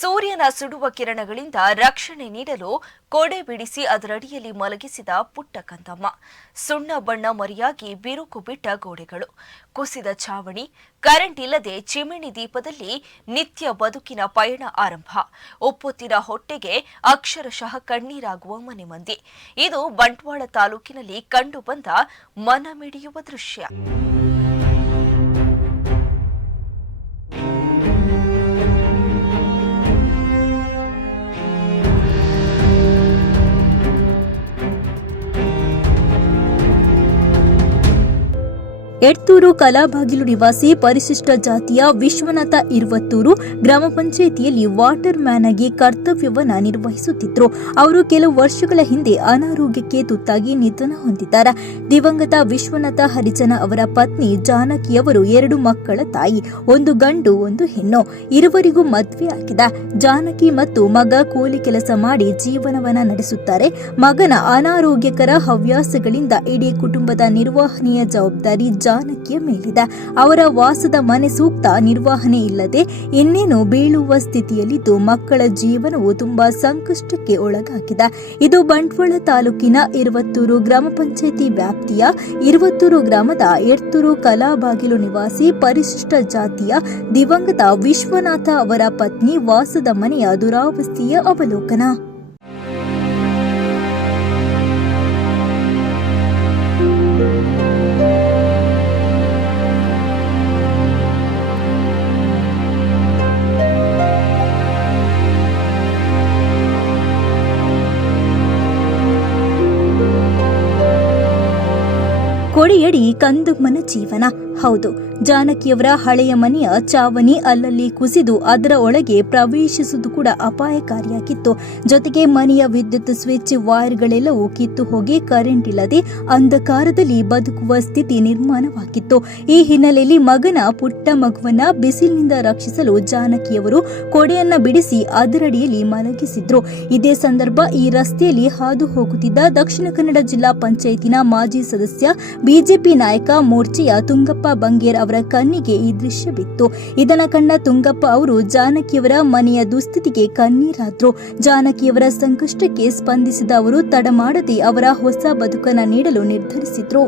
ಸೂರ್ಯನ ಸುಡುವ ಕಿರಣಗಳಿಂದ ರಕ್ಷಣೆ ನೀಡಲು ಕೊಡೆ ಬಿಡಿಸಿ ಅದರಡಿಯಲ್ಲಿ ಮಲಗಿಸಿದ ಪುಟ್ಟ ಕಂದಮ್ಮ. ಸುಣ್ಣ ಬಣ್ಣ ಮರಿಯಾಗಿ ಬಿರುಕು ಬಿಟ್ಟ ಗೋಡೆಗಳು, ಕುಸಿದ ಛಾವಣಿ, ಕರೆಂಟ್ ಇಲ್ಲದೆ ಚಿಮಿಣಿ ದೀಪದಲ್ಲಿ ನಿತ್ಯ ಬದುಕಿನ ಪಯಣ ಆರಂಭ. ಒಪ್ಪೊತ್ತಿನ ಹೊಟ್ಟೆಗೆ ಅಕ್ಷರಶಃ ಕಣ್ಣೀರಾಗುವ ಮನೆ ಮಂದಿ. ಇದು ಬಂಟ್ವಾಳ ತಾಲೂಕಿನಲ್ಲಿ ಕಂಡುಬಂದ ಮನಮಿಡಿಯುವ ದೃಶ್ಯ. ಎಡ್ತೂರು ಕಲಾಬಾಗಿಲು ನಿವಾಸಿ ಪರಿಶಿಷ್ಟ ಜಾತಿಯ ವಿಶ್ವನಾಥ ಇರುವತ್ತೂರು ಗ್ರಾಮ ಪಂಚಾಯಿತಿಯಲ್ಲಿ ವಾಟರ್ ಮ್ಯಾನ್ ಆಗಿ ಕರ್ತವ್ಯವನ್ನ ನಿರ್ವಹಿಸುತ್ತಿದ್ದರು. ಅವರು ಕೆಲವು ವರ್ಷಗಳ ಹಿಂದೆ ಅನಾರೋಗ್ಯಕ್ಕೆ ತುತ್ತಾಗಿ ನಿಧನ ಹೊಂದಿದ್ದಾರೆ. ದಿವಂಗತ ವಿಶ್ವನಾಥ ಹರಿಜನ ಅವರ ಪತ್ನಿ ಜಾನಕಿಯವರು 2 ಮಕ್ಕಳ ತಾಯಿ, ಒಂದು ಗಂಡು ಒಂದು ಹೆಣ್ಣು. ಇರುವರಿಗೂ ಮದುವೆ ಆಗಿದೆ. ಜಾನಕಿ ಮತ್ತು ಮಗ ಕೂಲಿ ಕೆಲಸ ಮಾಡಿ ಜೀವನವನ್ನ ನಡೆಸುತ್ತಾರೆ. ಮಗನ ಅನಾರೋಗ್ಯಕರ ಹವ್ಯಾಸಗಳಿಂದ ಇಡೀ ಕುಟುಂಬದ ನಿರ್ವಹಣೆಯ ಜವಾಬ್ದಾರಿ ಜಾನಕಿಯ ಮೇಲಿದೆ. ಅವರ ವಾಸದ ಮನೆ ಸೂಕ್ತ ನಿರ್ವಹಣೆ ಇಲ್ಲದೆ ಇನ್ನೇನು ಬೀಳುವ ಸ್ಥಿತಿಯಲ್ಲಿದ್ದು ಮಕ್ಕಳ ಜೀವನವು ತುಂಬಾ ಸಂಕಷ್ಟಕ್ಕೆ ಒಳಗಾಗಿದೆ. ಇದು ಬಂಟ್ವಾಳ ತಾಲೂಕಿನ ಇರುವತ್ತೂರು ಗ್ರಾಮ ಪಂಚಾಯಿತಿ ವ್ಯಾಪ್ತಿಯ ಇರುವತ್ತೂರು ಗ್ರಾಮದ ಎಡ್ತೂರು ಕಲಾಬಾಗಿಲು ನಿವಾಸಿ ಪರಿಶಿಷ್ಟ ಜಾತಿಯ ದಿವಂಗತ ವಿಶ್ವನಾಥ ಅವರ ಪತ್ನಿ ವಾಸದ ಮನೆಯ ದುರಾವಸ್ಥೆಯ ಅವಲೋಕನ. ಕೊಡೆಯಡಿ ಕಂದಮ್ಮನ ಜೀವನ. ಹೌದು, ಜಾನಕಿಯವರ ಹಳೆಯ ಮನೆಯ ಚಾವಣಿ ಅಲ್ಲಲ್ಲಿ ಕುಸಿದು ಅದರ ಒಳಗೆ ಪ್ರವೇಶಿಸುವುದು ಕೂಡ ಅಪಾಯಕಾರಿಯಾಗಿತ್ತು. ಜೊತೆಗೆ ಮನೆಯ ವಿದ್ಯುತ್ ಸ್ವಿಚ್ ವೈರ್ಗಳೆಲ್ಲವೂ ಕಿತ್ತು ಹೋಗಿ ಕರೆಂಟ್ ಇಲ್ಲದೆ ಅಂಧಕಾರದಲ್ಲಿ ಬದುಕುವ ಸ್ಥಿತಿ ನಿರ್ಮಾಣವಾಗಿತ್ತು. ಈ ಹಿನ್ನೆಲೆಯಲ್ಲಿ ಮಗನ ಪುಟ್ಟ ಮಗುವನ್ನ ಬಿಸಿಲಿನಿಂದ ರಕ್ಷಿಸಲು ಜಾನಕಿಯವರು ಕೊಡೆಯನ್ನ ಬಿಡಿಸಿ ಅದರಡಿಯಲ್ಲಿ ಮಲಗಿಸಿದ್ರು. ಇದೇ ಸಂದರ್ಭ ಈ ರಸ್ತೆಯಲ್ಲಿ ಹಾದು ಹೋಗುತ್ತಿದ್ದ ದಕ್ಷಿಣ ಕನ್ನಡ ಜಿಲ್ಲಾ ಪಂಚಾಯತಿನ ಮಾಜಿ ಸದಸ್ಯ ಬಿಜೆಪಿ ನಾಯಕ ಮೋರ್ಚೆಯ ತುಂಗಪ್ಪ ಬಂಗೇರ್ ಅವರ ಕಣ್ಣಿಗೆ ಈ ದೃಶ್ಯ ಬಿತ್ತು. ಇದನ್ನ ಕಂಡ ತುಂಗಪ್ಪ ಅವರು ಜಾನಕಿಯವರ ಮನೆಯ ದುಸ್ಥಿತಿಗೆ ಕಣ್ಣೀರಾದ್ರು. ಜಾನಕಿಯವರ ಸಂಕಷ್ಟಕ್ಕೆ ಸ್ಪಂದಿಸಿದ ಅವರು ತಡ ಮಾಡದೆ ಅವರ ಹೊಸ ಬದುಕನ್ನು ನೀಡಲು ನಿರ್ಧರಿಸಿದ್ರು.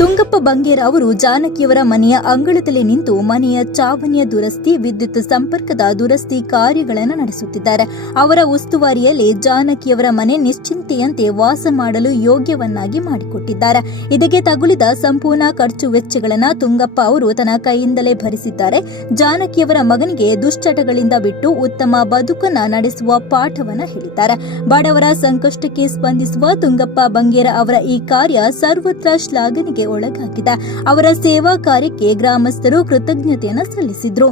ತುಂಗಪ್ಪ ಬಂಗೇರ ಅವರು ಜಾನಕಿಯವರ ಮನೆಯ ಅಂಗಳದಲ್ಲಿ ನಿಂತು ಮನೆಯ ಚಾವಣಿಯ ದುರಸ್ತಿ, ವಿದ್ಯುತ್ ಸಂಪರ್ಕದ ದುರಸ್ತಿ ಕಾರ್ಯಗಳನ್ನು ನಡೆಸುತ್ತಿದ್ದಾರೆ. ಅವರ ಉಸ್ತುವಾರಿಯಲ್ಲಿ ಜಾನಕಿಯವರ ಮನೆ ನಿಶ್ಚಿಂತೆಯಂತೆ ವಾಸ ಮಾಡಲು ಯೋಗ್ಯವನ್ನಾಗಿ ಮಾಡಿಕೊಟ್ಟಿದ್ದಾರೆ. ಇದಕ್ಕೆ ತಗುಲಿದ ಸಂಪೂರ್ಣ ಖರ್ಚು ವೆಚ್ಚಗಳನ್ನು ತುಂಗಪ್ಪ ಅವರು ತನ್ನ ಕೈಯಿಂದಲೇ ಭರಿಸಿದ್ದಾರೆ. ಜಾನಕಿಯವರ ಮಗನಿಗೆ ದುಶ್ಚಟಗಳಿಂದ ಬಿಟ್ಟು ಉತ್ತಮ ಬದುಕನ್ನ ನಡೆಸುವ ಪಾಠವನ್ನ ಹೇಳಿದ್ದಾರೆ. ಬಡವರ ಸಂಕಷ್ಟಕ್ಕೆ ಸ್ಪಂದಿಸುವ ತುಂಗಪ್ಪ ಬಂಗೇರ ಅವರ ಈ ಕಾರ್ಯ ಸರ್ವತ್ರ ಶ್ಲಾಘನೆಗೆ ಒಳಗಾಗಿದೆ. ಅವರ ಸೇವಾ ಕಾರ್ಯಕ್ಕೆ ಗ್ರಾಮಸ್ಥರು ಕೃತಜ್ಞತೆಯನ್ನು ಸಲ್ಲಿಸಿದರು.